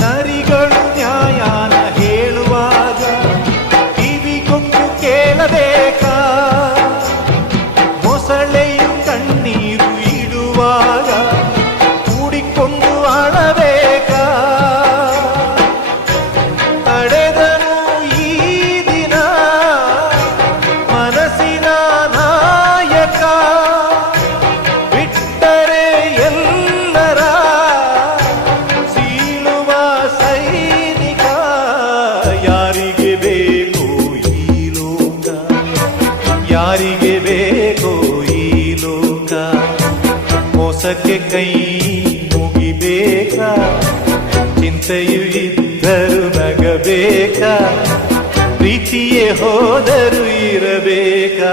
ನರಿಗಳು ನ್ಯಾಯನ ಹೇಳುವಾಗ ಕಿವಿಗೊಂದು ಕೇಳಬೇಕಾ? ಮೊಸಳೆಯು ಕಣ್ಣೀರು ಇಡುವಾಗ ಕೂಡಿಕೊಂಡು ಅಳಬೇಕಾ? ತಡೆದನು ಈ ದಿನ ಮನಸ್ಸಿನ ನಾಯಕ, ಬಿಟ್ಟರೆ ಎಲ್ಲರ ಸೀಳುವ ಸೈನಿಕ. ಯಾರಿಗೆ ಬೇಕು ಈ ಲೋಕ? ಯಾರಿಗೆ ಬೇಕು ಈ ಲೋಕ? ಮೋಸಕ್ಕೆ ಕೈ ಮುಗಿಬೇಕಾ? ಚಿಂತೆಯು ಇದ್ದರು ನಗಬೇಕಾ? ಪ್ರೀತಿಯೇ ಹೋದರು ಇರಬೇಕಾ?